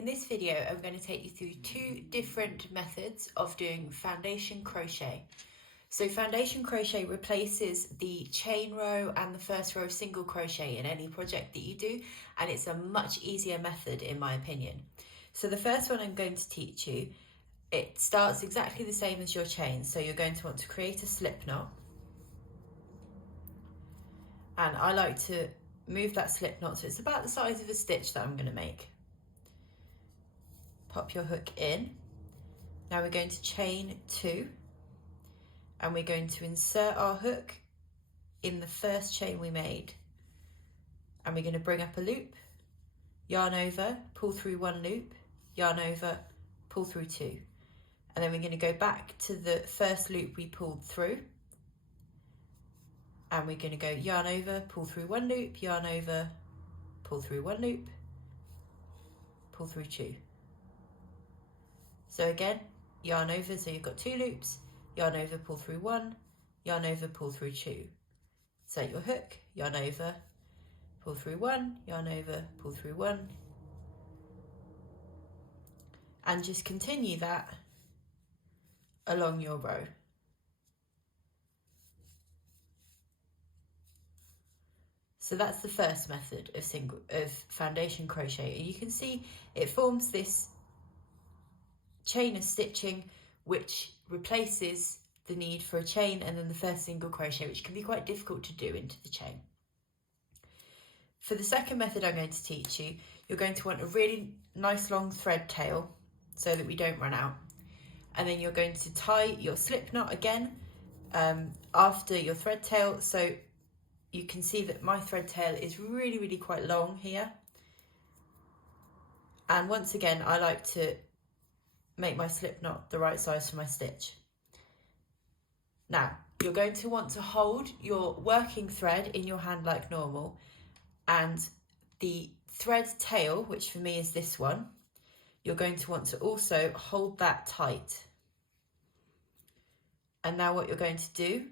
In this video, I'm going to take you through two different methods of doing foundation crochet. So foundation crochet replaces the chain row and the first row of single crochet in any project that you do, and it's a much easier method in my opinion. So the first one I'm going to teach you, it starts exactly the same as your chain. So you're going to want to create a slip knot. And I like to move that slip knot so it's about the size of a stitch that I'm going to make. Pop your hook in. Now we're going to chain 2 and we're going to insert our hook in the first chain we made, and we're going to bring up a loop, yarn over, pull through 1 loop, yarn over, pull through 2, and then we're going to go back to the first loop we pulled through, and we're going to go yarn over, pull through 1 loop, yarn over, pull through 1 loop, pull through 2. So again, yarn over, so you've got 2 loops, yarn over, pull through 1, yarn over, pull through 2. Set your hook, yarn over, pull through 1, yarn over, pull through 1. And just continue that along your row. So that's the first method of foundation crochet. And you can see it forms this chain of stitching which replaces the need for a chain and then the first single crochet, which can be quite difficult to do into the chain. For the second method I'm going to teach you, you're going to want a really nice long thread tail so that we don't run out. And then you're going to tie your slip knot again after your thread tail. So you can see that my thread tail is really quite long here. And once again, I like to make my slip knot the right size for my stitch. Now, you're going to want to hold your working thread in your hand like normal, and the thread tail, which for me is this one, you're going to want to also hold that tight. And now what you're going to do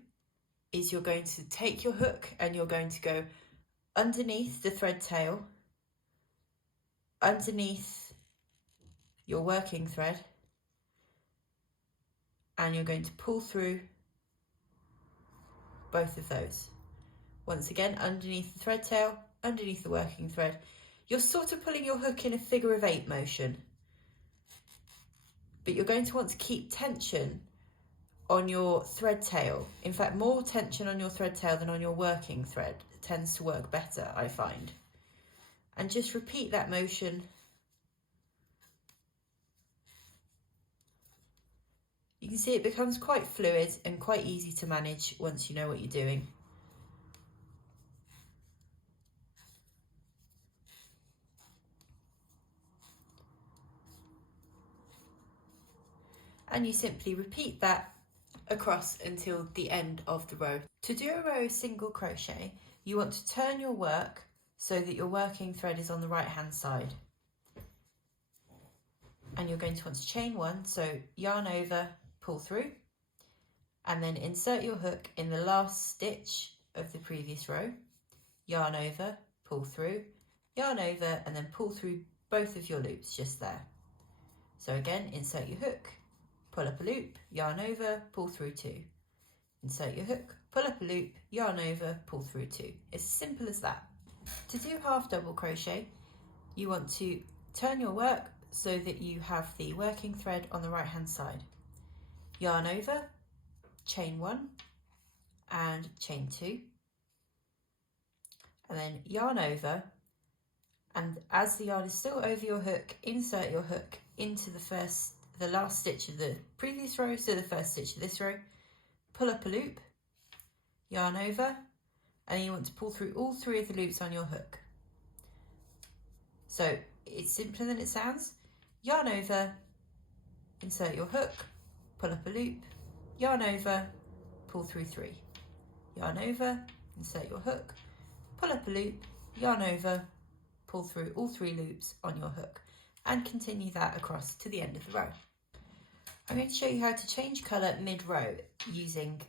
is you're going to take your hook and you're going to go underneath the thread tail, underneath your working thread, and you're going to pull through both of those. Once again, underneath the thread tail, underneath the working thread. You're sort of pulling your hook in a figure of 8 motion, but you're going to want to keep tension on your thread tail. In fact, more tension on your thread tail than on your working thread. It tends to work better, I find. And just repeat that motion. You can see it becomes quite fluid and quite easy to manage once you know what you're doing. And you simply repeat that across until the end of the row. To do a row of single crochet, you want to turn your work so that your working thread is on the right hand side. And you're going to want to chain 1, so yarn over, pull through, and then insert your hook in the last stitch of the previous row, yarn over, pull through, yarn over, and then pull through both of your loops just there. So again, insert your hook, pull up a loop, yarn over, pull through 2. Insert your hook, pull up a loop, yarn over, pull through 2. It's as simple as that. To do half double crochet, you want to turn your work so that you have the working thread on the right hand side. Yarn over, chain 1 and chain 2, and then yarn over, and as the yarn is still over your hook, insert your hook into the last stitch of the previous row, so the first stitch of this row, pull up a loop, yarn over, and you want to pull through all 3 of the loops on your hook. So it's simpler than it sounds. Yarn over, insert your hook, pull up a loop, yarn over, pull through 3. Yarn over, insert your hook, pull up a loop, yarn over, pull through all 3 loops on your hook, and continue that across to the end of the row. I'm going to show you how to change colour mid-row using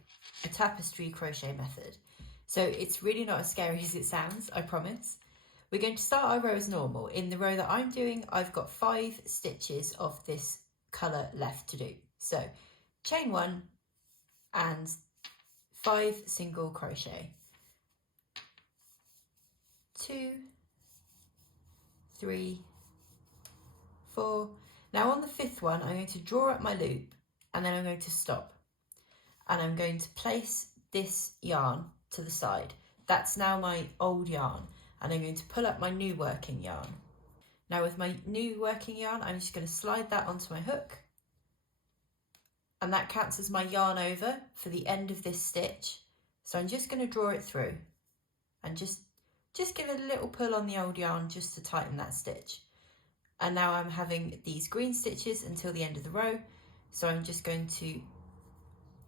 a tapestry crochet method. So it's really not as scary as it sounds, I promise. we're going to start our row as normal. In the row that I'm doing, I've got 5 stitches of this colour left to do. So chain 1 and 5 single crochet. 2, 3, 4. Now on the 5th one, I'm going to draw up my loop and then I'm going to stop. And I'm going to place this yarn to the side. That's now my old yarn. And I'm going to pull up my new working yarn. Now with my new working yarn, I'm just going to slide that onto my hook. And that counts as my yarn over for the end of this stitch. So I'm just going to draw it through and just give it a little pull on the old yarn just to tighten that stitch. And now I'm having these green stitches until the end of the row. So I'm just going to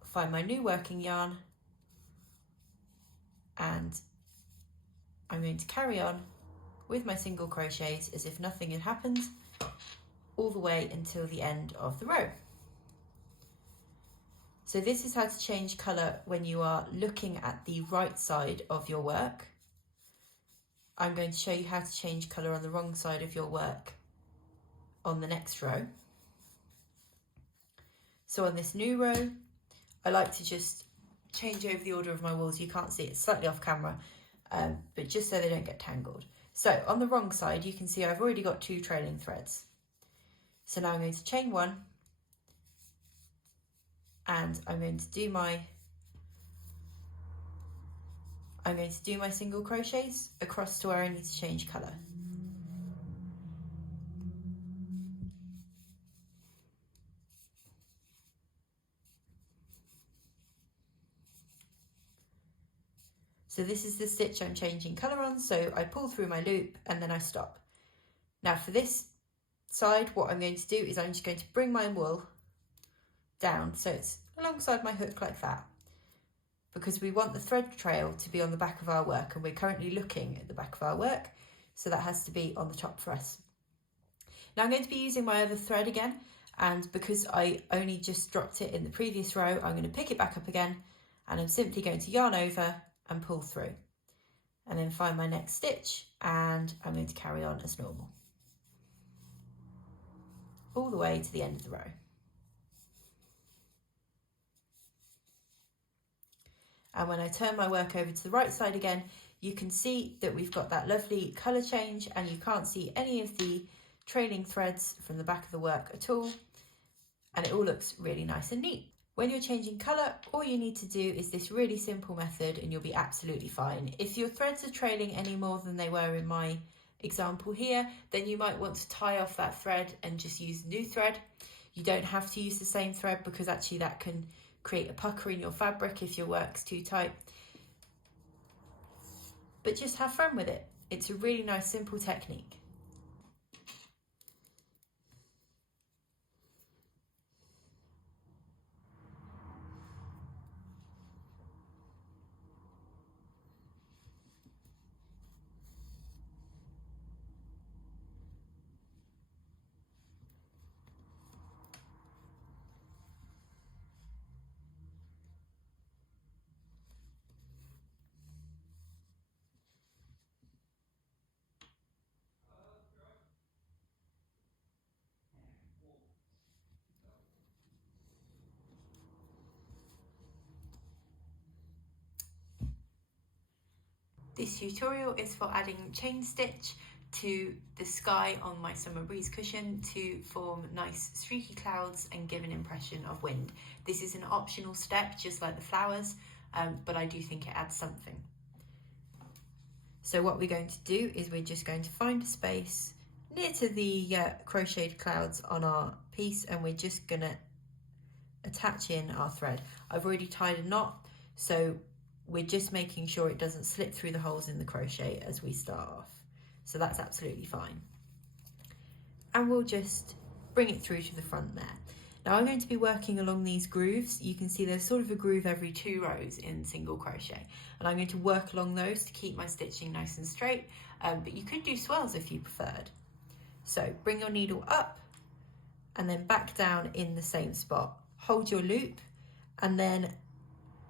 find my new working yarn and I'm going to carry on with my single crochets as if nothing had happened all the way until the end of the row. So this is how to change colour when you are looking at the right side of your work. I'm going to show you how to change colour on the wrong side of your work on the next row. So on this new row, I like to just change over the order of my wools. You can't see it, it's slightly off camera, but just so they don't get tangled. So on the wrong side, you can see I've already got 2 trailing threads. So now I'm going to chain 1 and I'm going to do my single crochets across to where I need to change colour. So this is the stitch I'm changing colour on, so I pull through my loop and then I stop. Now for this side, what I'm going to do is I'm just going to bring my wool down so it's alongside my hook like that, because we want the thread trail to be on the back of our work and we're currently looking at the back of our work, so that has to be on the top for us. Now I'm going to be using my other thread again, and because I only just dropped it in the previous row, I'm going to pick it back up again and I'm simply going to yarn over and pull through and then find my next stitch, and I'm going to carry on as normal all the way to the end of the row. And when I turn my work over to the right side again, you can see that we've got that lovely colour change and you can't see any of the trailing threads from the back of the work at all, and it all looks really nice and neat. When you're changing colour, all you need to do is this really simple method and you'll be absolutely fine. If your threads are trailing any more than they were in my example here, then you might want to tie off that thread and just use new thread. You don't have to use the same thread because actually that can create a pucker in your fabric if your work's too tight. But just have fun with it. It's a really nice simple technique. This tutorial is for adding chain stitch to the sky on my summer breeze cushion to form nice streaky clouds and give an impression of wind. This is an optional step, just like the flowers, but I do think it adds something. So what we're going to do is we're just going to find a space near to the crocheted clouds on our piece, and we're just going to attach in our thread. I've already tied a knot, so we're just making sure it doesn't slip through the holes in the crochet as we start off. So that's absolutely fine. And we'll just bring it through to the front there. Now I'm going to be working along these grooves. You can see there's sort of a groove every 2 rows in single crochet. And I'm going to work along those to keep my stitching nice and straight. But you could do swirls if you preferred. So bring your needle up and then back down in the same spot. Hold your loop, and then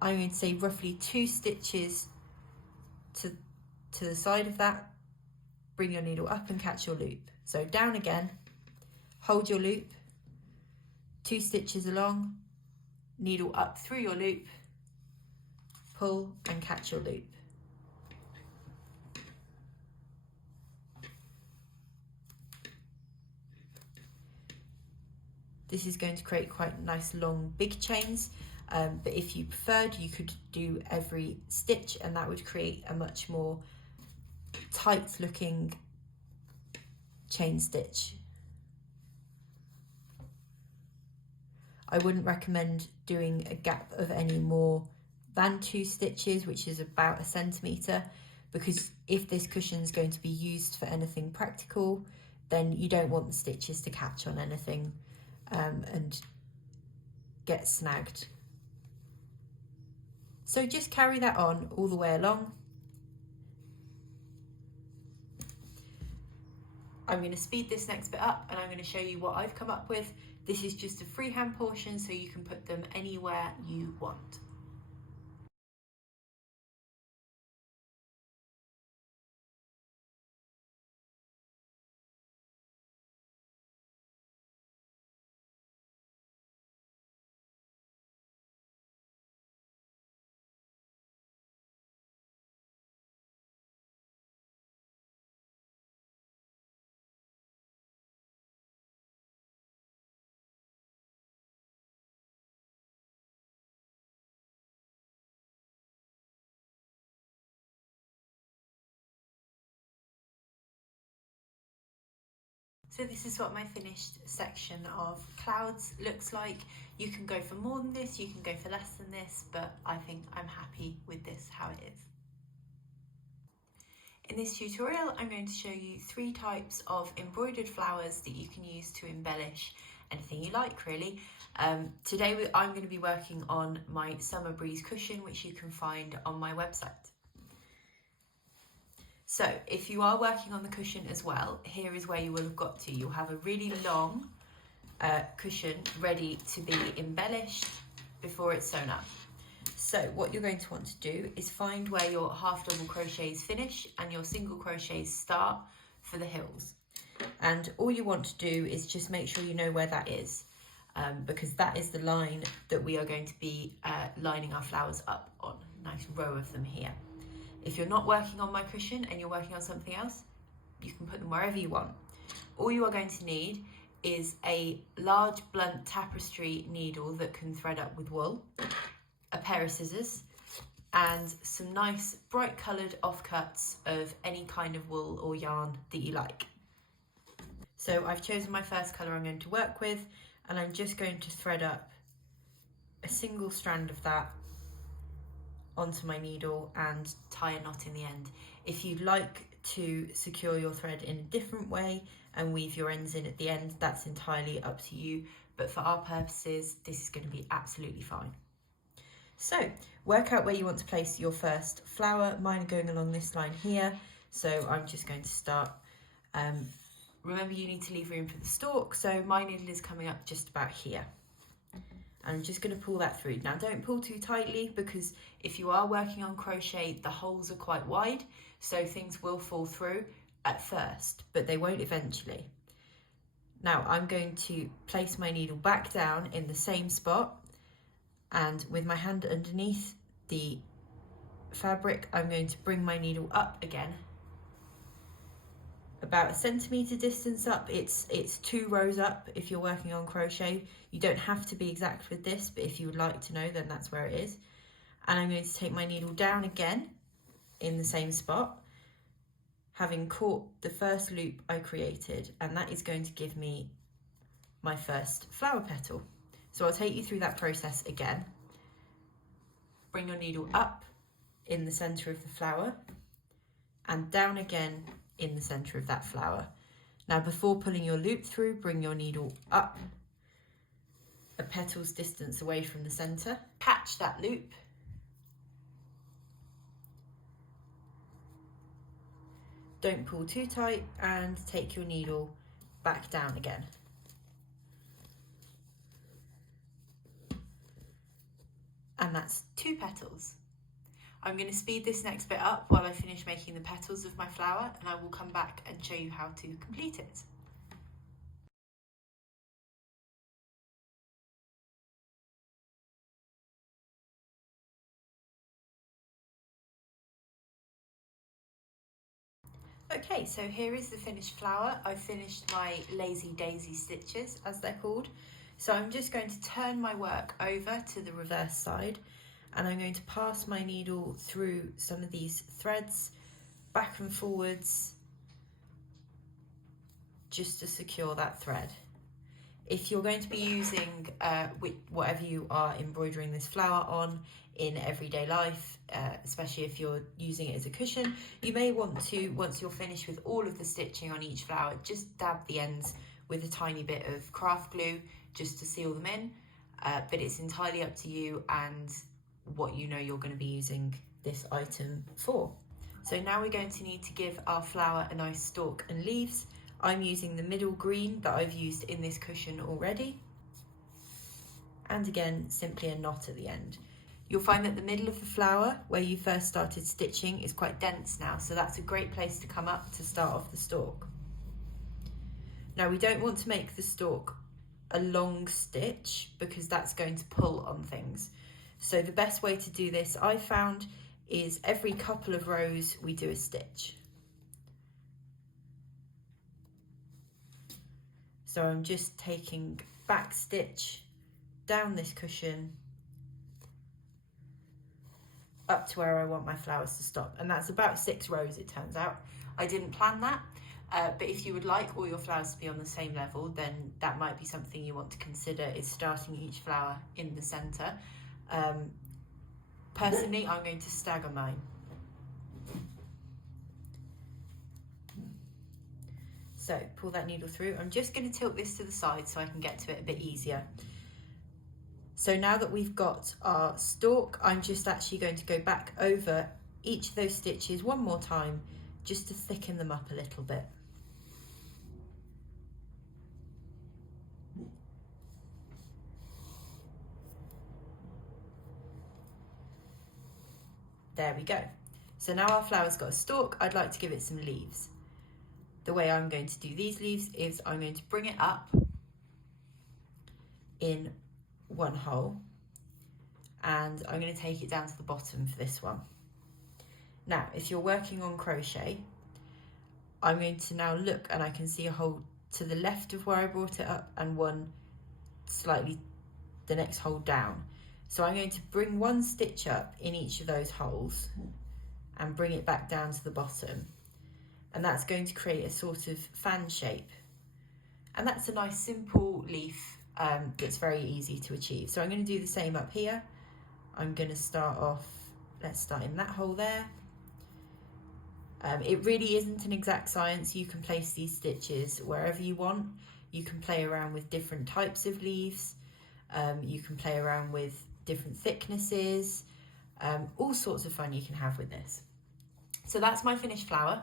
I'm going to say roughly 2 stitches to the side of that, bring your needle up and catch your loop. So down again, hold your loop, 2 stitches along, needle up through your loop, pull and catch your loop. This is going to create quite nice long big chains, but if you preferred, you could do every stitch and that would create a much more tight looking chain stitch. I wouldn't recommend doing a gap of any more than 2 stitches, which is about 1 centimetre, because if this cushion is going to be used for anything practical, then you don't want the stitches to catch on anything and get snagged. So just carry that on all the way along. I'm going to speed this next bit up and I'm going to show you what I've come up with. This is just a freehand portion, so you can put them anywhere you want. So this is what my finished section of clouds looks like. You can go for more than this, you can go for less than this, but I think I'm happy with this how it is. In this tutorial, I'm going to show you 3 types of embroidered flowers that you can use to embellish anything you like, really. Today I'm going to be working on my Summer Breeze cushion, which you can find on my website. So if you are working on the cushion as well, here is where you will have got to. You'll have a really long cushion ready to be embellished before it's sewn up. So what you're going to want to do is find where your half double crochets finish and your single crochets start for the hills. And all you want to do is just make sure you know where that is, because that is the line that we are going to be lining our flowers up on. Nice row of them here. If you're not working on my cushion and you're working on something else, you can put them wherever you want. All you are going to need is a large blunt tapestry needle that can thread up with wool, a pair of scissors, and some nice bright coloured offcuts of any kind of wool or yarn that you like. So I've chosen my first colour I'm going to work with, and I'm just going to thread up a single strand of that onto my needle and tie a knot in the end. If you'd like to secure your thread in a different way and weave your ends in at the end, that's entirely up to you, but for our purposes this is going to be absolutely fine. So work out where you want to place your first flower. Mine are going along this line here, so I'm just going to start. Remember, you need to leave room for the stalk, so my needle is coming up just about here. I'm just going to pull that through. Now don't pull too tightly, because if you are working on crochet, the holes are quite wide, so things will fall through at first, but they won't eventually. Now I'm going to place my needle back down in the same spot, and with my hand underneath the fabric, I'm going to bring my needle up again. About 1 centimetre distance up. It's 2 rows up if you're working on crochet. You don't have to be exact with this, but if you would like to know, then that's where it is. And I'm going to take my needle down again in the same spot, having caught the first loop I created, and that is going to give me my first flower petal. So I'll take you through that process again. Bring your needle up in the centre of the flower and down again in the centre of that flower. Now before pulling your loop through, bring your needle up a petal's distance away from the centre. Catch that loop. Don't pull too tight and take your needle back down again. And that's 2 petals. I'm going to speed this next bit up while I finish making the petals of my flower, and I will come back and show you how to complete it. Okay, so here is the finished flower. I've finished my lazy daisy stitches, as they're called. So I'm just going to turn my work over to the reverse side, and I'm going to pass my needle through some of these threads back and forwards just to secure that thread. If you're going to be using whatever you are embroidering this flower on in everyday life, especially if you're using it as a cushion, you may want to, once you're finished with all of the stitching on each flower, just dab the ends with a tiny bit of craft glue just to seal them in, but it's entirely up to you and what you know you're going to be using this item for. So now we're going to need to give our flower a nice stalk and leaves. I'm using the middle green that I've used in this cushion already. And again, simply a knot at the end. You'll find that the middle of the flower, where you first started stitching, is quite dense now, so that's a great place to come up to start off the stalk. Now we don't want to make the stalk a long stitch because that's going to pull on things. So the best way to do this, I found, is every couple of rows we do a stitch. So I'm just taking back stitch down this cushion up to where I want my flowers to stop. And that's about 6 rows, it turns out. I didn't plan that, but if you would like all your flowers to be on the same level, then that might be something you want to consider, is starting each flower in the center. Personally, I'm going to stagger mine. So pull that needle through. I'm just going to tilt this to the side so I can get to it a bit easier. So now that we've got our stalk, I'm just actually going to go back over each of those stitches one more time just to thicken them up a little bit. There we go. So now our flower's got a stalk, I'd like to give it some leaves. The way I'm going to do these leaves is I'm going to bring it up in one hole, and I'm going to take it down to the bottom for this one. Now, if you're working on crochet, I'm going to now look and I can see a hole to the left of where I brought it up and one slightly the next hole down. So I'm going to bring one stitch up in each of those holes and bring it back down to the bottom. And that's going to create a sort of fan shape. And that's a nice simple leaf that's very easy to achieve. So I'm going to do the same up here. I'm going to start off, let's start in that hole there. It really isn't an exact science. You can place these stitches wherever you want. You can play around with different types of leaves. You can play around with different thicknesses. All sorts of fun you can have with this. So that's my finished flower.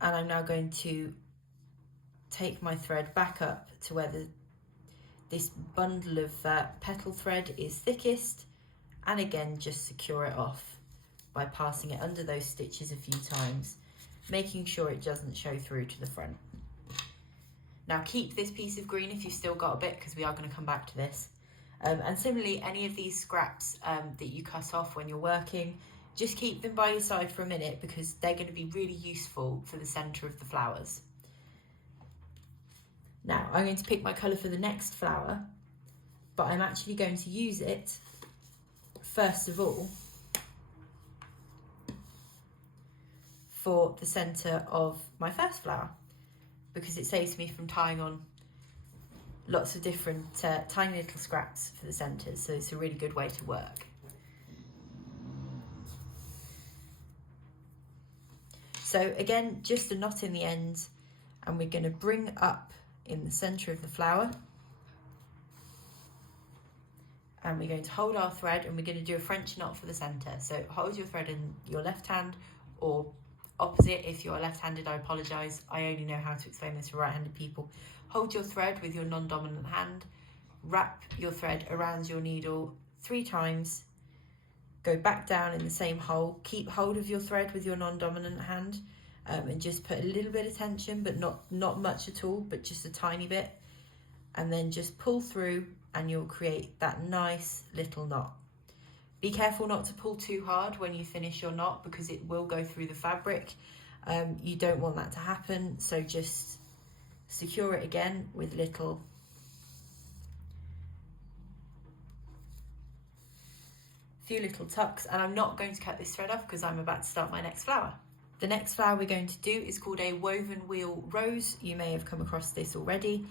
And I'm now going to take my thread back up to where this bundle of petal thread is thickest, and again just secure it off by passing it under those stitches a few times, making sure it doesn't show through to the front. Now keep this piece of green if you've still got a bit, because we are going to come back to this. And similarly, any of these scraps that you cut off when you're working, just keep them by your side for a minute because they're going to be really useful for the centre of the flowers. Now I'm going to pick my colour for the next flower, but I'm actually going to use it first of all for the centre of my first flower, because it saves me from tying on lots of different tiny little scraps for the centres, so it's a really good way to work. So again, just a knot in the end, and we're going to bring up in the centre of the flower, and we're going to hold our thread, and we're going to do a French knot for the centre. So hold your thread in your left hand, or opposite if you're left-handed. I apologise, I only know how to explain this for right-handed people. Hold your thread with your non-dominant hand, wrap your thread around your needle 3 times, go back down in the same hole, keep hold of your thread with your non-dominant hand, and just put a little bit of tension, but not much at all, but just a tiny bit, and then just pull through and you'll create that nice little knot. Be careful not to pull too hard when you finish your knot because it will go through the fabric. You don't want that to happen, so just secure it again with few little tucks, and I'm not going to cut this thread off because I'm about to start my next flower. The next flower we're going to do is called a woven wheel rose. You may have come across this already.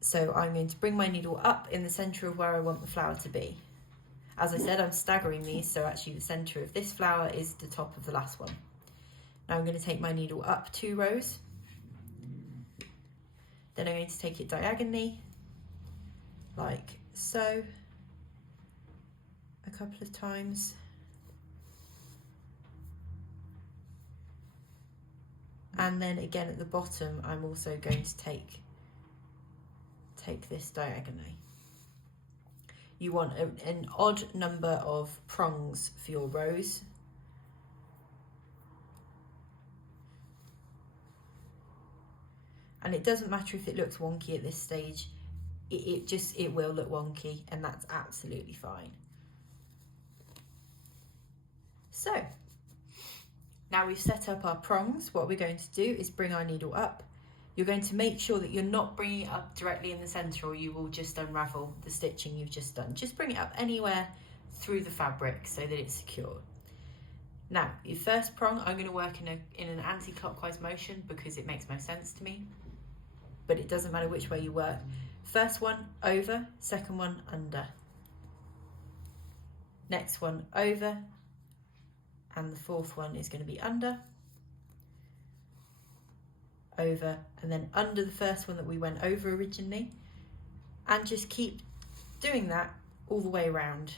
So I'm going to bring my needle up in the center of where I want the flower to be. As I said, I'm staggering these, so actually the center of this flower is the top of the last one. Now I'm going to take my needle up 2 rows. Then I'm going to take it diagonally, like so, a couple of times. And then again at the bottom, I'm also going to take this diagonally. You want an odd number of prongs for your rose. And it doesn't matter if it looks wonky at this stage, it will look wonky, and that's absolutely fine. So, now we've set up our prongs, what we're going to do is bring our needle up. You're going to make sure that you're not bringing it up directly in the center, or you will just unravel the stitching you've just done. Just bring it up anywhere through the fabric so that it's secure. Now, your first prong, I'm going to work in an anti-clockwise motion because it makes most sense to me, but it doesn't matter which way you work. First one over, second one under. Next one over, and the fourth one is going to be under, over, and then under the first one that we went over originally, and just keep doing that all the way around.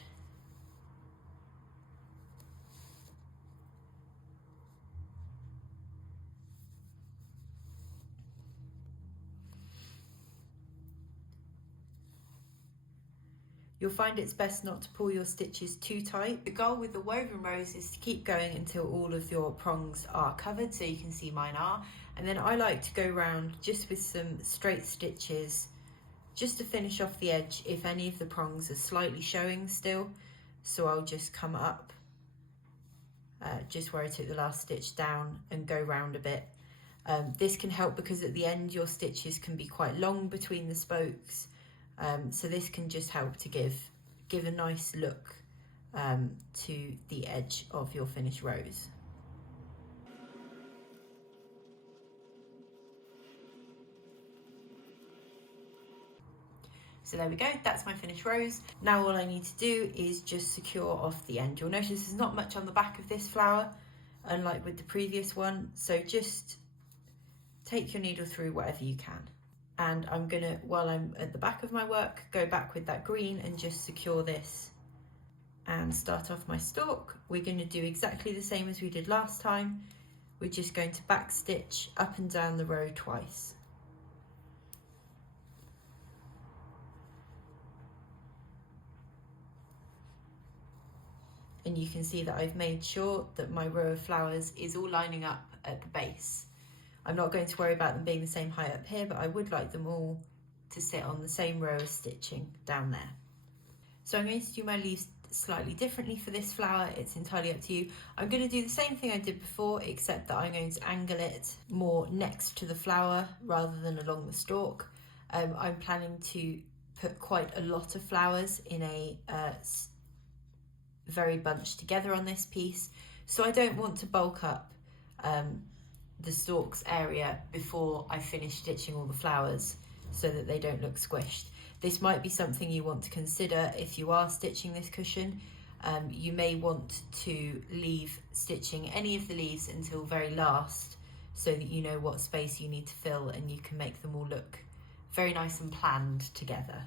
You'll find it's best not to pull your stitches too tight. The goal with the woven rose is to keep going until all of your prongs are covered, so you can see mine are. And then I like to go round just with some straight stitches, just to finish off the edge if any of the prongs are slightly showing still. So I'll just come up just where I took the last stitch down and go round a bit. This can help because at the end your stitches can be quite long between the spokes. So this can just help to give a nice look to the edge of your finished rose. So there we go, that's my finished rose. Now all I need to do is just secure off the end. You'll notice there's not much on the back of this flower, unlike with the previous one, so just take your needle through whatever you can. And I'm gonna, while I'm at the back of my work, go back with that green and just secure this and start off my stalk. We're gonna do exactly the same as we did last time. We're just going to back stitch up and down the row twice. And you can see that I've made sure that my row of flowers is all lining up at the base. I'm not going to worry about them being the same height up here, but I would like them all to sit on the same row of stitching down there. So I'm going to do my leaves slightly differently for this flower. It's entirely up to you. I'm going to do the same thing I did before, except that I'm going to angle it more next to the flower rather than along the stalk. I'm planning to put quite a lot of flowers in a very bunched together on this piece, so I don't want to bulk up the stalks area before I finish stitching all the flowers so that they don't look squished. This might be something you want to consider if you are stitching this cushion. You may want to leave stitching any of the leaves until very last so that you know what space you need to fill and you can make them all look very nice and planned together.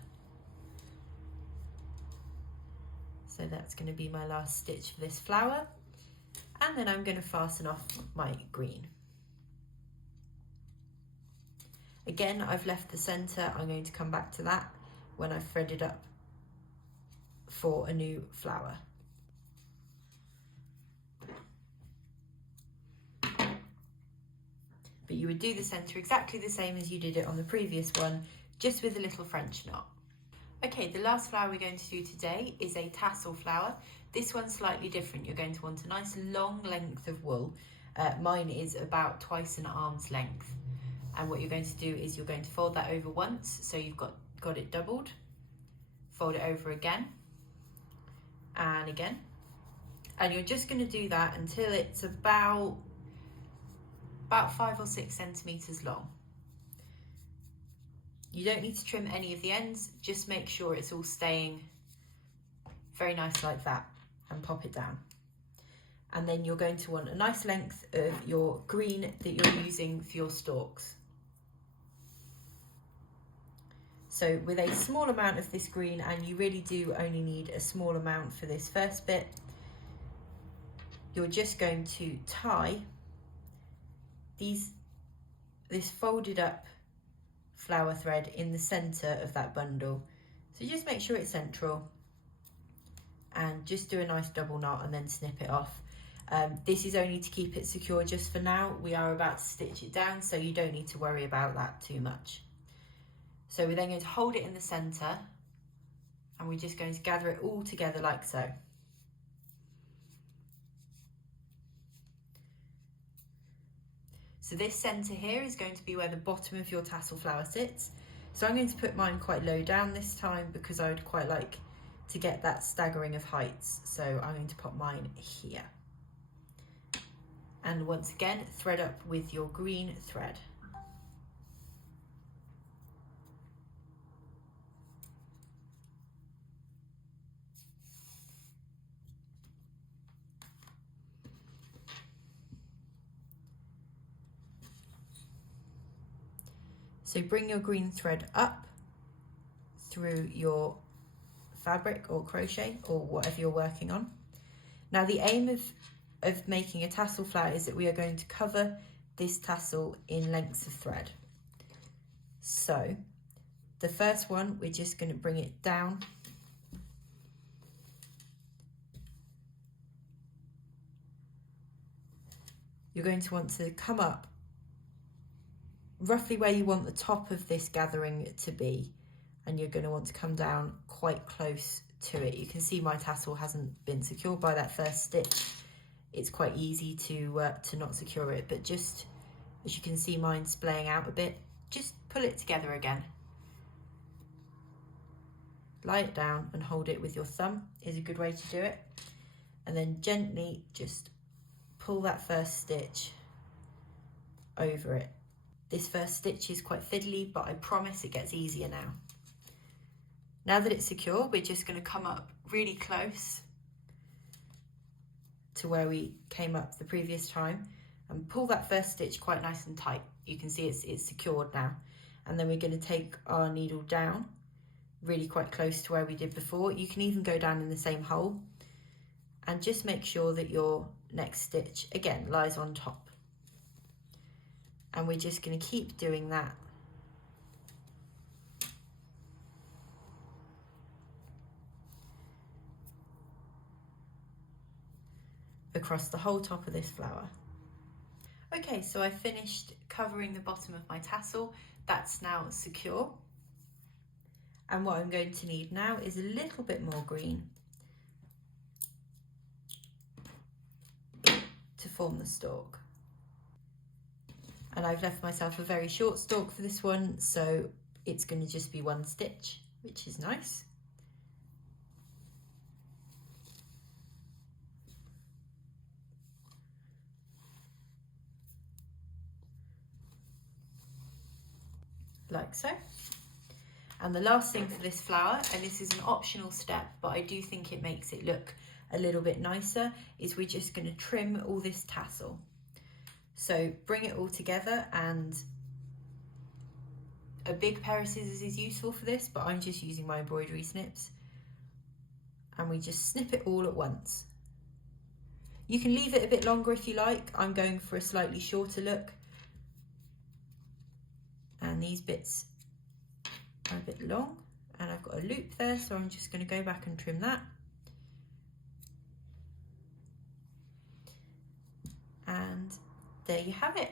So that's going to be my last stitch for this flower, and then I'm going to fasten off my green. Again, I've left the center. I'm going to come back to that when I've threaded up for a new flower. But you would do the centre exactly the same as you did it on the previous one, just with a little French knot. Okay, the last flower we're going to do today is a tassel flower. This one's slightly different. You're going to want a nice long length of wool. Mine is about twice an arm's length. And what you're going to do is you're going to fold that over once, so you've got it doubled. Fold it over again and again. And you're just going to do that until it's about 5 or 6 centimetres long. You don't need to trim any of the ends, just make sure it's all staying very nice like that and pop it down. And then you're going to want a nice length of your green that you're using for your stalks. So with a small amount of this green, and you really do only need a small amount for this first bit, you're just going to tie this folded up flower thread in the center of that bundle. So just make sure it's central and just do a nice double knot and then snip it off. This is only to keep it secure just for now. We are about to stitch it down, so you don't need to worry about that too much. So we're then going to hold it in the center and we're just going to gather it all together like so. So this centre here is going to be where the bottom of your tassel flower sits. So I'm going to put mine quite low down this time because I would quite like to get that staggering of heights. So I'm going to pop mine here. And once again, thread up with your green thread. So bring your green thread up through your fabric or crochet or whatever you're working on. Now the aim of making a tassel flower is that we are going to cover this tassel in lengths of thread. So the first one, we're just going to bring it down . You're going to want to come up roughly where you want the top of this gathering to be, and you're going to want to come down quite close to it. You can see my tassel hasn't been secured by that first stitch. It's quite easy to not secure it, but just as you can see mine splaying out a bit, just pull it together again. Lie it down and hold it with your thumb is a good way to do it, and then gently just pull that first stitch over it. This first stitch is quite fiddly, but I promise it gets easier now. Now that it's secure, we're just going to come up really close to where we came up the previous time and pull that first stitch quite nice and tight. You can see it's secured now. And then we're going to take our needle down really quite close to where we did before. You can even go down in the same hole and just make sure that your next stitch again lies on top. And we're just going to keep doing that across the whole top of this flower. Okay, so I finished covering the bottom of my tassel. That's now secure. And what I'm going to need now is a little bit more green to form the stalk. And I've left myself a very short stalk for this one, so it's going to just be one stitch, which is nice. Like so. And the last thing for this flower, and this is an optional step, but I do think it makes it look a little bit nicer, is we're just going to trim all this tassel. So bring it all together, and a big pair of scissors is useful for this, but I'm just using my embroidery snips. And we just snip it all at once. You can leave it a bit longer if you like. I'm going for a slightly shorter look. And these bits are a bit long, and I've got a loop there, so I'm just going to go back and trim that. And there you have it.